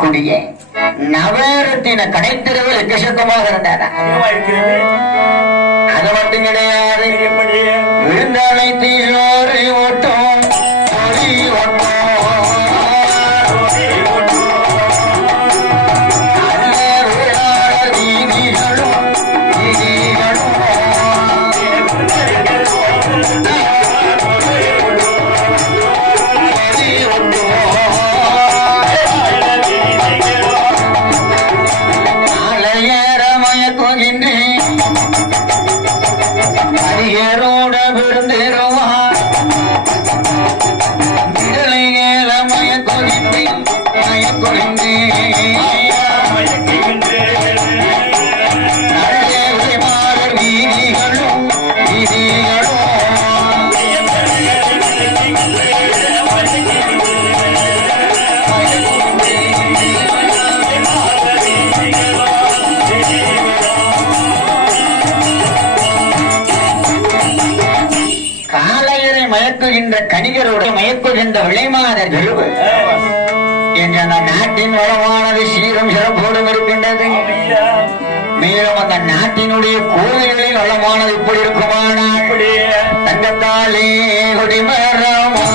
இருக்கக்கூடிய நவரத்தின கடைத்தெருவில் எக்கச்சக்கமாக இருந்தாரா? அது மட்டும் கிடையாது. விருந்தாளை தீரோரை ஓட்டம் கணிகரோடு மயக்குகின்ற விளைமாதர் என்ற நாட்டின் வளமானது சீரும் சிறப்போடும் இருக்கின்றது. மேலும் அந்த நாட்டினுடைய கோவில்களில் வளமானது இப்படி இருக்குமானால் தங்கத்தாலே குடிமரமா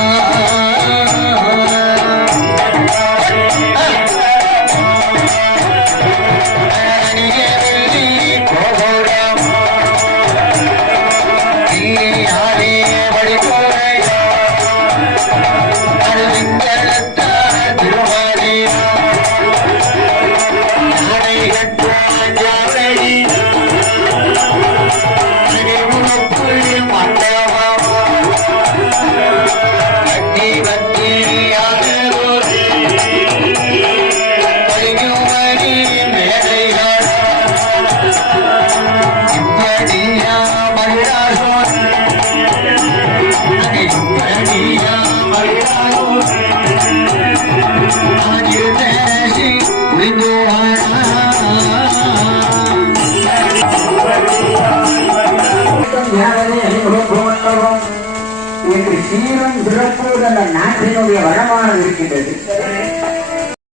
சீரும் சிறப்போடு அந்த நாட்டினுடைய வளமானது இருக்கின்றது.